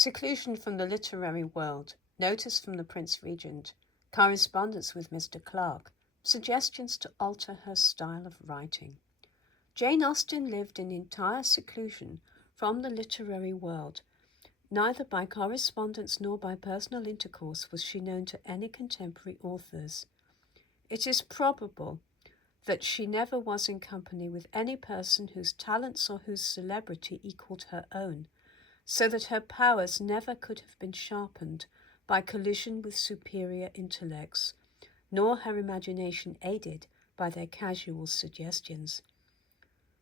seclusion from the literary world, notice from the Prince Regent, correspondence with Mr. Clarke, suggestions to alter her style of writing. Jane Austen lived in entire seclusion from the literary world. Neither by correspondence nor by personal intercourse was she known to any contemporary authors. It is probable that she never was in company with any person whose talents or whose celebrity equalled her own, so that her powers never could have been sharpened by collision with superior intellects, nor her imagination aided by their casual suggestions.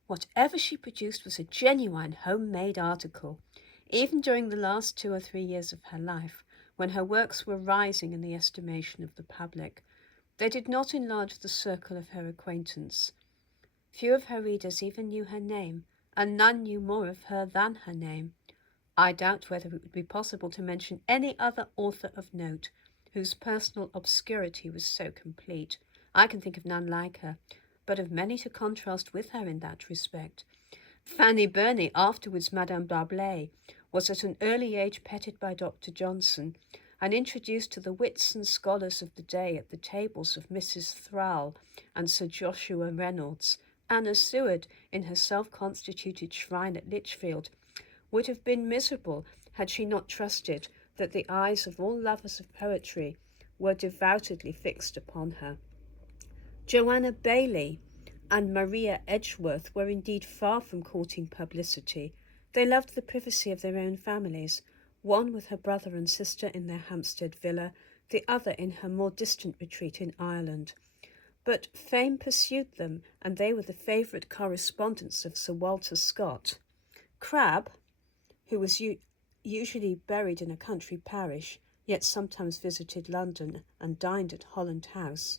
Whatever she produced was a genuine home-made article. Even during the last 2 or 3 years of her life, when her works were rising in the estimation of the public, they did not enlarge the circle of her acquaintance. Few of her readers even knew her name, and none knew more of her than her name. I doubt whether it would be possible to mention any other author of note whose personal obscurity was so complete. I can think of none like her, but of many to contrast with her in that respect. Fanny Burney, afterwards Madame D'Arblay, was at an early age petted by Dr. Johnson, and introduced to the wits and scholars of the day at the tables of Mrs. Thrale and Sir Joshua Reynolds. Anna Seward, in her self-constituted shrine at Lichfield, would have been miserable had she not trusted that the eyes of all lovers of poetry were devoutly fixed upon her. Joanna Baillie and Maria Edgeworth were indeed far from courting publicity. They loved the privacy of their own families, one with her brother and sister in their Hampstead villa, the other in her more distant retreat in Ireland. But fame pursued them, and they were the favourite correspondents of Sir Walter Scott. Crabbe, who was usually buried in a country parish, yet sometimes visited London and dined at Holland House,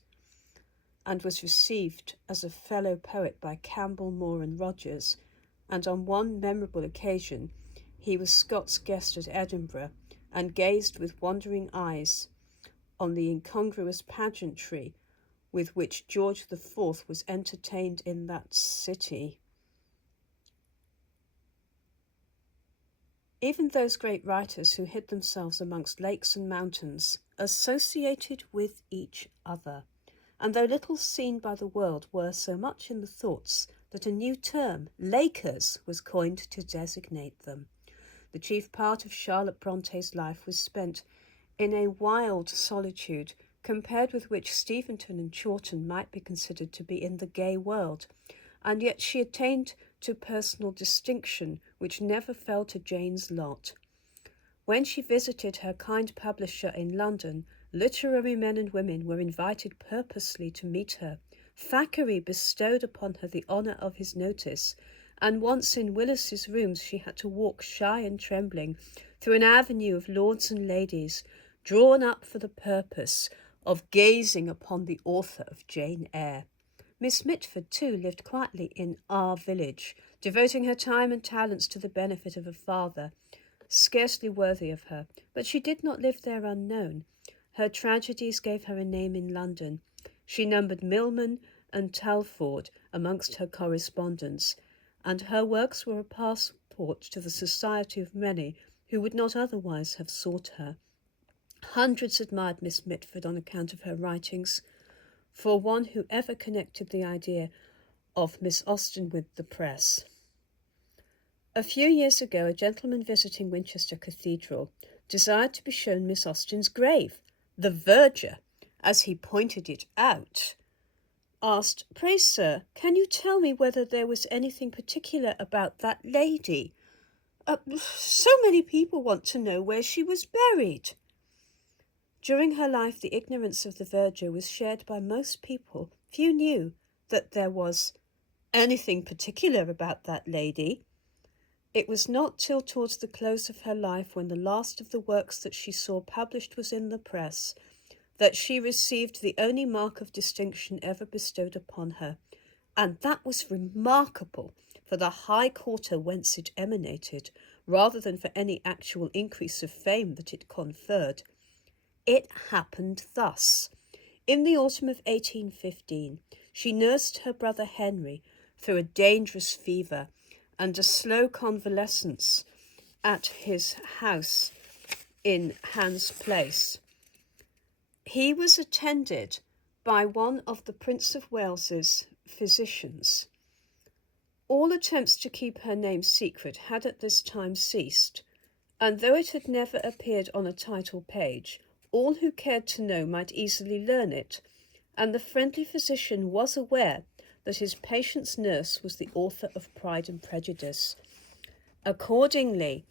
and was received as a fellow poet by Campbell, Moore and Rogers, and on one memorable occasion he was Scott's guest at Edinburgh, and gazed with wondering eyes on the incongruous pageantry with which George IV was entertained in that city. Even those great writers who hid themselves amongst lakes and mountains associated with each other, and though little seen by the world, were so much in the thoughts that a new term, Lakers, was coined to designate them. The chief part of Charlotte Bronte's life was spent in a wild solitude, compared with which Steventon and Chawton might be considered to be in the gay world, and yet she attained to personal distinction which never fell to Jane's lot. When she visited her kind publisher in London, literary men and women were invited purposely to meet her. Thackeray bestowed upon her the honour of his notice, and once in Willis's rooms she had to walk shy and trembling through an avenue of lords and ladies, drawn up for the purpose of gazing upon the author of Jane Eyre. Miss Mitford, too, lived quietly in our village, devoting her time and talents to the benefit of a father scarcely worthy of her, but she did not live there unknown. Her tragedies gave her a name in London. She numbered Milman and Talfourd amongst her correspondents, and her works were a passport to the society of many who would not otherwise have sought her. Hundreds admired Miss Mitford on account of her writings. For one who ever connected the idea of Miss Austen with the press. A few years ago, a gentleman visiting Winchester Cathedral desired to be shown Miss Austen's grave. The verger, as he pointed it out, asked, "Pray, sir, can you tell me whether there was anything particular about that lady? So many people want to know where she was buried." During her life, the ignorance of the verger was shared by most people. Few knew that there was anything particular about that lady. It was not till towards the close of her life, when the last of the works that she saw published was in the press, that she received the only mark of distinction ever bestowed upon her, and that was remarkable for the high quarter whence it emanated, rather than for any actual increase of fame that it conferred. It happened thus. In the autumn of 1815, she nursed her brother Henry through a dangerous fever and a slow convalescence at his house in Hans Place. He was attended by one of the Prince of Wales's physicians. All attempts to keep her name secret had at this time ceased, and though it had never appeared on a title page, all who cared to know might easily learn it, and the friendly physician was aware that his patient's nurse was the author of Pride and Prejudice. Accordingly,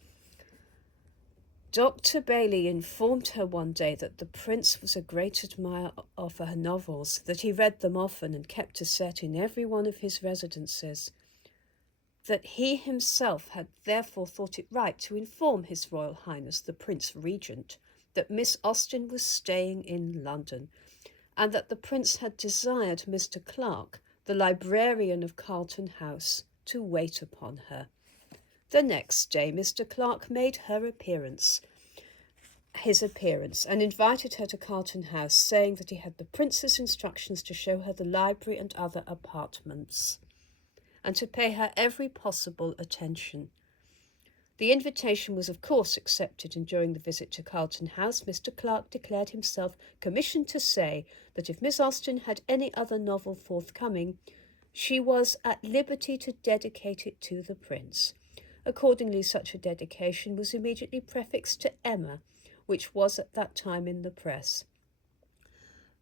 Dr. Bailey informed her one day that the prince was a great admirer of her novels, that he read them often and kept a set in every one of his residences, that he himself had therefore thought it right to inform His Royal Highness the Prince Regent that Miss Austen was staying in London, and that the prince had desired Mr. Clark, the librarian of Carlton House, to wait upon her. The next day Mr. Clark made his appearance, and invited her to Carlton House, saying that he had the prince's instructions to show her the library and other apartments, and to pay her every possible attention. The invitation was of course accepted, and during the visit to Carlton House, Mr. Clark declared himself commissioned to say that if Miss Austen had any other novel forthcoming, she was at liberty to dedicate it to the prince. Accordingly, such a dedication was immediately prefixed to Emma, which was at that time in the press.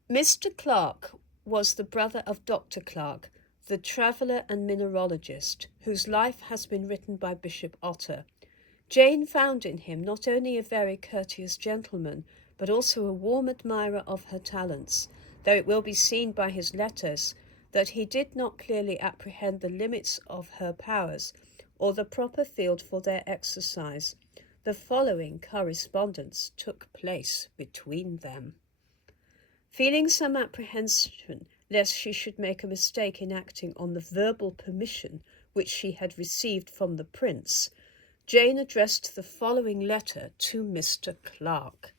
Mr. Clark was the brother of Dr. Clark, the traveller and mineralogist, whose life has been written by Bishop Otter. Jane found in him not only a very courteous gentleman, but also a warm admirer of her talents, though it will be seen by his letters that he did not clearly apprehend the limits of her powers, or the proper field for their exercise. The following correspondence took place between them. Feeling some apprehension lest she should make a mistake in acting on the verbal permission which she had received from the prince, Jane addressed the following letter to Mr. Clark.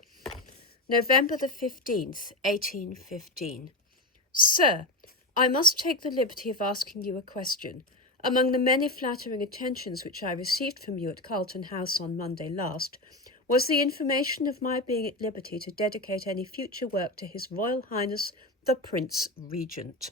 November the 15th, 1815. Sir, I must take the liberty of asking you a question. Among the many flattering attentions which I received from you at Carlton House on Monday last, was the information of my being at liberty to dedicate any future work to His Royal Highness the Prince Regent,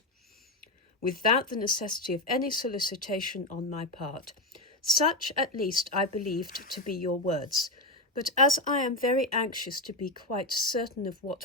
without the necessity of any solicitation on my part. Such, at least, I believed to be your words, but as I am very anxious to be quite certain of what